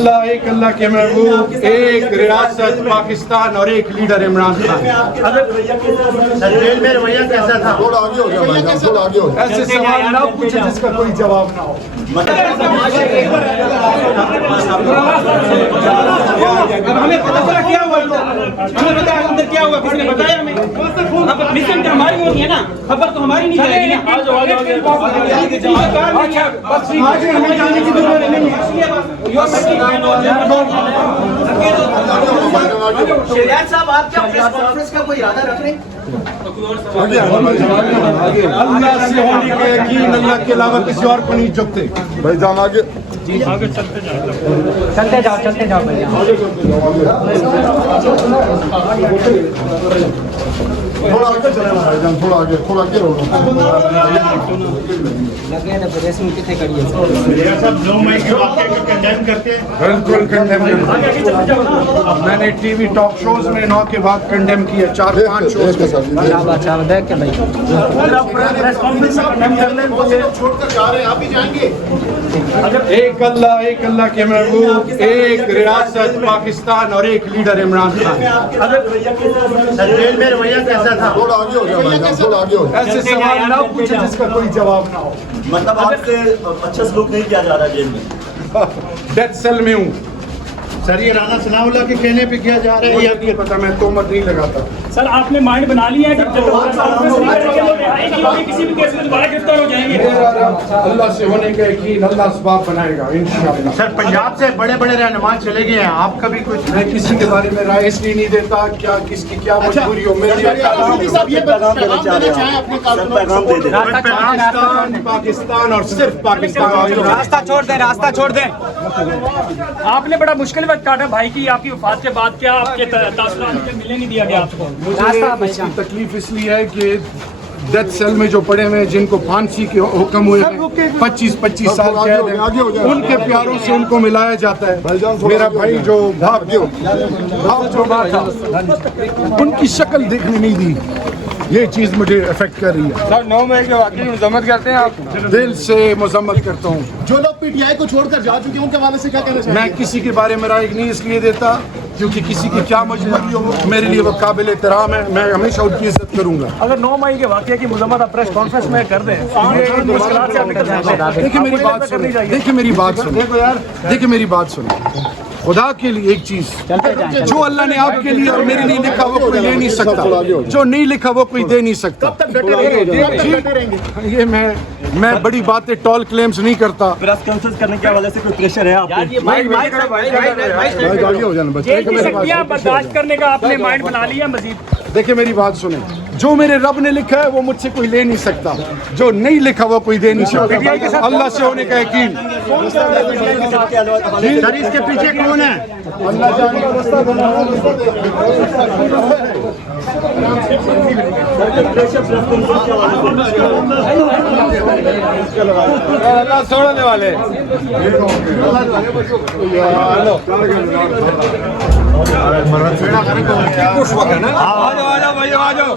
अल्लाह एक अल्लाह के महबूब, एक रियासत पाकिस्तान और एक लीडर इमरान खान। जेल में रवैया कैसा था? थोड़ा आगे हो गया भाई जान, थोड़ा आगे हो गया। ऐसे सवाल ना पूछे जिसका कोई जवाब ना हो। हमें पता चला क्या हुआ, हमें पता है अंदर क्या हुआ, किसी ने बताया हमें? अब मिशन तो हमारी होनी है ना, खबर तो हमारी नहीं जाएगी ना। अच्छा बस आज हमें जाने की जरूरत नहीं है। शरियात साहब, आप क्या प्रेस कॉन्फ्रेंस का कोई इरादा रख रहे हैं? अल्लाह से होने का यकीन, अल्लाह के अलावा किसी और को नहीं झुकते। भाई जान आगे चलते जाओ भैया। थोड़ा आगे चले ना भाई जान, थोड़ा आगे रहो। सब 9 मई के वाक़े को कंडेम करते हैं। बिल्कुल कंडेम किया। मैंने टीवी टॉक शोज में 9 के बाद कंडेम किया, 4-5 शोज के साथ। छोड़कर जा रहे हैं, आप ही जाएंगे? एक अल्लाह के महबूब, एक रियासत पाकिस्तान और एक लीडर इमरान खान। जेल में रवैया कैसा था? थोड़ा आगे हो गया भाई जान, थोड़ा आगे हो गया। ऐसे सवाल ना पूछे जिसका कोई जवाब ना हो। मतलब आपसे अच्छा सलूक नहीं किया जा रहा जेल में? डेथ सेल में हूँ सर, ये राना सनाउल्लाह के कहने पे किया जा रहा है या ये पता, मैं तोमत नहीं लगाता। सर आपने माइंड बना लिया है कि किसी भी केस में दोबारा गिरफ्तार हो जाएंगे? अल्लाह से होने का यकीन, अल्लाह असबाब बनाएगा इंशाअल्लाह। सर, पंजाब से बड़े बड़े रहनुमा चले गए हैं, आपका भी कुछ? मैं किसी के बारे में राय इसलिए नहीं देता क्या किसकी क्या मजबूरी हो। मेरी पाकिस्तान और सिर्फ पाकिस्तान। रास्ता छोड़ दे, रास्ता छोड़ दे। आपने बड़ा मुश्किल वक्त काटा भाई की, आपकी वफात के बाद क्या आपके तासुरात मिलने नहीं दिया गया आपको? मुझे इसकी तकलीफ इसलिए है कि डेथ सेल में जो पड़े हुए हैं, जिनको फांसी के हुक्म हुए हैं, 25-25 साल कैद है, उनके प्यारों से उनको मिलाया जाता है। मेरा भाई जो भाग जो था, उनकी शक्ल देखने नहीं दी। ये चीज मुझे अफेक्ट कर रही है। सर 9 मई के वाकई मजम्मत करते हैं आप? दिल से मजम्मत करता हूँ। जो लोग पीटीआई को छोड़कर जा चुके हैं उनके हवाले से क्या कहना चाहिए? मैं किसी के बारे में राय नहीं इसलिए देता क्योंकि किसी की क्या मजबूरी हो, मेरे लिए वो काबिल एहतराम है, मैं हमेशा उनकी इज्जत करूंगा। अगर 9 मई के वाकये की मजम्मत आप प्रेस कॉन्फ्रेंस में कर दें, मुश्किलात से आप निकल जाएंगे। देखिए मेरी बात सुनो, देखिए मेरी बात सुनो, देखिए मेरी बात सुनो। खुदा के लिए एक चीज, जो अल्लाह ने आपके लिए और मेरे लिए लिखा वो कोई ले नहीं सकता, जो नहीं लिखा वो कोई दे नहीं सकता। ये मैं बड़ी बातें टॉल क्लेम्स नहीं करता। प्रेस कॉन्फ्रेंस करने के हवाले से कोई प्रेशर है आपको? आगे हो जाना जेल की शक्तियां बर्दाश्त करने का आपने माइंड बना लिया मजीद? देखिए मेरी बात सुने, जो मेरे रब ने लिखा है वो मुझसे कोई ले नहीं सकता, जो नहीं लिखा वो कोई दे नहीं सकता। अल्लाह से होने का यकीन। सर, इसके पीछे कौन है? अल्लाह जाने का रास्ता अल्लाह छोड़ने वाले। बना। आ जाओ भाई, आ जाओ।